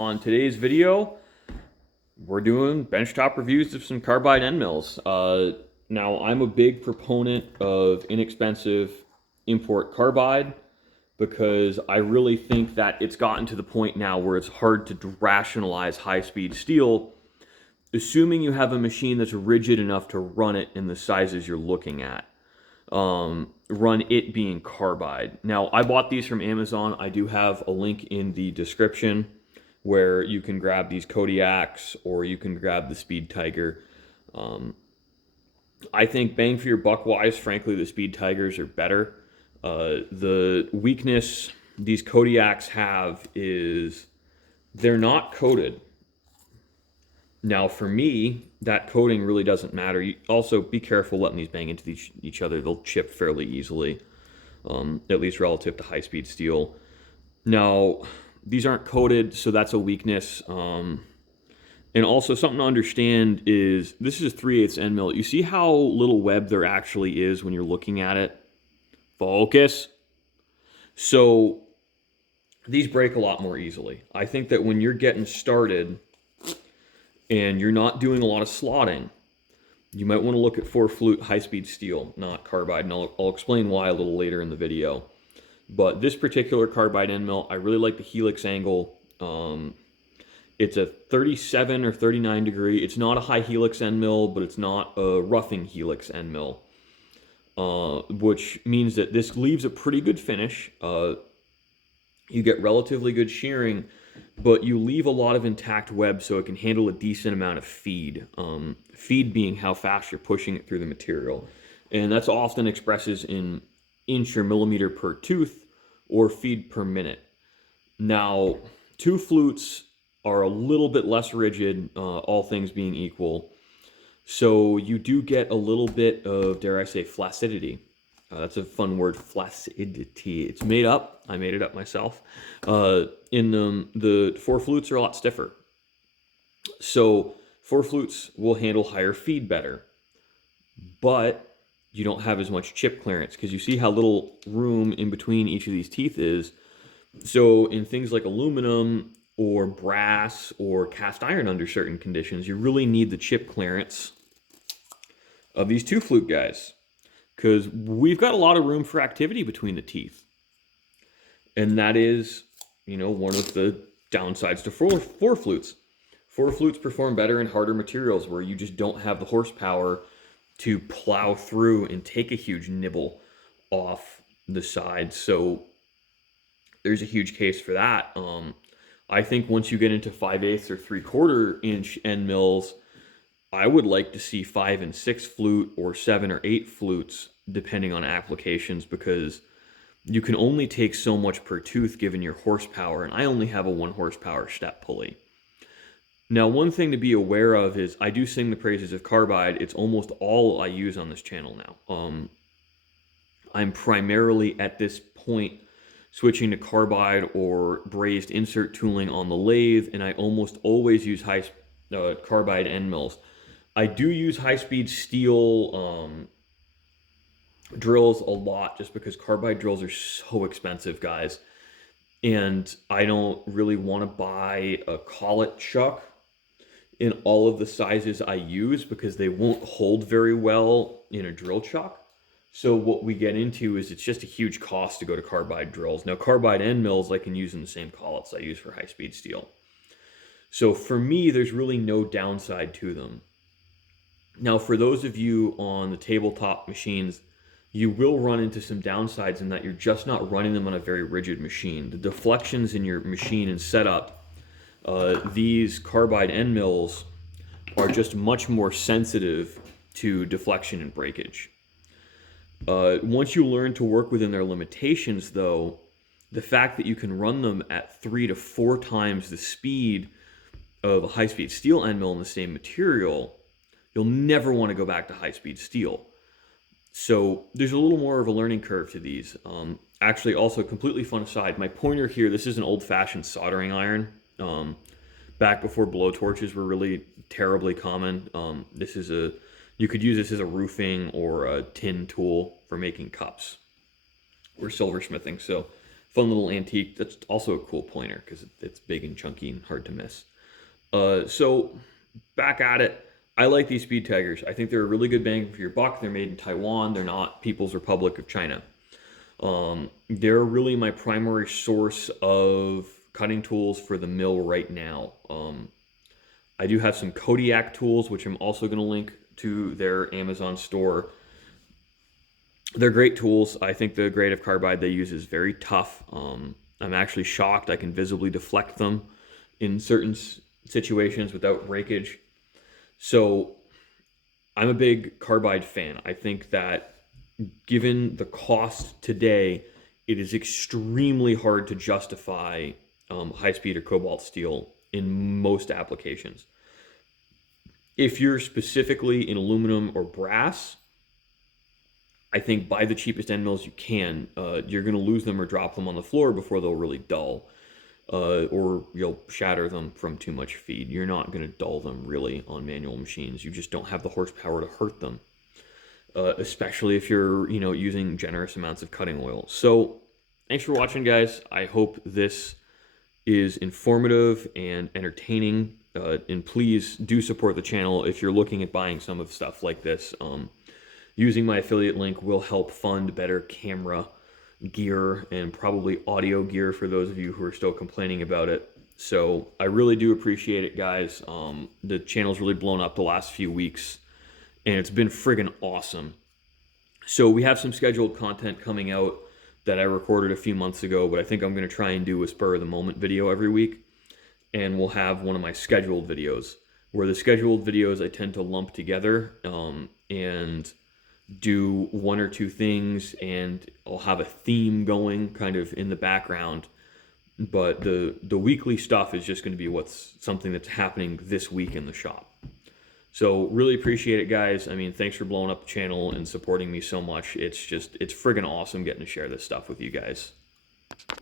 On today's video, we're doing benchtop reviews of some carbide end mills. Now, I'm a big proponent of inexpensive import carbide because I really think that it's gotten to the point now where it's hard to rationalize high-speed steel, assuming you have a machine that's rigid enough to run it in the sizes you're looking at. Run it being carbide. Now, I bought these from Amazon. I do have a link in the description where you can grab these Kodiaks or you can grab the Speed Tiger. I think bang for your buck wise, frankly, the Speed Tigers are better. The weakness these Kodiaks have is they're not coated. Now, for me, that coating really doesn't matter. You also be careful letting these bang into each other. They'll chip fairly easily, at least relative to high-speed steel. Now, these aren't coated, so that's a weakness. And also something to understand is this is a 3/8 end mill. You see how little web there actually is when you're looking at it? Focus. So these break a lot more easily. I think that when you're getting started and you're not doing a lot of slotting, you might want to look at 4-flute high-speed steel, not carbide, and I'll explain why a little later in the video. But this particular carbide end mill, I really like the helix angle. It's a 37 or 39 degree. It's not a high helix end mill, but it's not a roughing helix end mill, which means that this leaves a pretty good finish. You get relatively good shearing, but you leave a lot of intact web so it can handle a decent amount of feed. Feed being how fast you're pushing it through the material. And that's often expresses in inch or millimeter per tooth or feed per minute. Now, 2 flutes are a little bit less rigid, all things being equal. So you do get a little bit of, dare I say, flaccidity. That's a fun word, flaccidity. It's made up. I made it up myself. In the 4 flutes are a lot stiffer. So 4 flutes will handle higher feed better. But you don't have as much chip clearance because you see how little room in between each of these teeth is. So in things like aluminum or brass or cast iron under certain conditions, you really need the chip clearance of these 2 flute guys because we've got a lot of room for activity between the teeth. And that is, one of the downsides to 4 flutes. 4 flutes perform better in harder materials where you just don't have the horsepower to plow through and take a huge nibble off the side. So there's a huge case for that. I think once you get into 5/8 or 3/4 inch end mills, I would like to see 5 and 6 flute or 7 or 8 flutes, depending on applications, because you can only take so much per tooth given your horsepower, and I only have a 1 horsepower step pulley. Now, one thing to be aware of is I do sing the praises of carbide. It's almost all I use on this channel now. I'm primarily at this point switching to carbide or brazed insert tooling on the lathe, and I almost always use carbide end mills. I do use high-speed steel drills a lot just because carbide drills are so expensive, guys. And I don't really want to buy a collet chuck in all of the sizes I use because they won't hold very well in a drill chuck. So what we get into is it's just a huge cost to go to carbide drills. Now, carbide end mills I can use in the same collets I use for high-speed steel. So for me, there's really no downside to them. Now, for those of you on the tabletop machines, you will run into some downsides in that you're just not running them on a very rigid machine. The deflections in your machine and setup, these carbide end mills are just much more sensitive to deflection and breakage. Once you learn to work within their limitations, though, the fact that you can run them at 3 to 4 times the speed of a high-speed steel end mill in the same material, you'll never want to go back to high-speed steel. So there's a little more of a learning curve to these. Actually, also, completely fun aside, my pointer here, this is an old-fashioned soldering iron. Back before blowtorches were really terribly common. You could use this as a roofing or a tin tool for making cups or silversmithing. So fun little antique. That's also a cool pointer because it's big and chunky and hard to miss. So back at it. I like these speed tigers. I think they're a really good bang for your buck. They're made in Taiwan. They're not People's Republic of China. They're really my primary source of cutting tools for the mill right now. I do have some Kodiak tools, which I'm also going to link to their Amazon store. They're great tools. I think the grade of carbide they use is very tough. I'm actually shocked I can visibly deflect them in certain situations without breakage. So I'm a big carbide fan. I think that given the cost today, it is extremely hard to justify high speed or cobalt steel in most applications. If you're specifically in aluminum or brass, I think buy the cheapest end mills you can. You're going to lose them or drop them on the floor before they'll really dull. Or you'll shatter them from too much feed. You're not going to dull them really on manual machines. You just don't have the horsepower to hurt them, especially if you're using generous amounts of cutting oil. So thanks for watching, guys. I hope this is informative and entertaining. And please do support the channel if you're looking at buying some of stuff like this. Using my affiliate link will help fund better camera gear and probably audio gear for those of you who are still complaining about it. So I really do appreciate it, guys. The channel's really blown up the last few weeks and it's been friggin' awesome. So we have some scheduled content coming out that I recorded a few months ago, but I think I'm going to try and do a spur of the moment video every week. And we'll have one of my scheduled videos where the scheduled videos I tend to lump together and do one or two things, and I'll have a theme going kind of in the background. But the weekly stuff is just going to be something that's happening this week in the shop. So really appreciate it, guys. I mean, thanks for blowing up the channel and supporting me so much. It's friggin' awesome getting to share this stuff with you guys.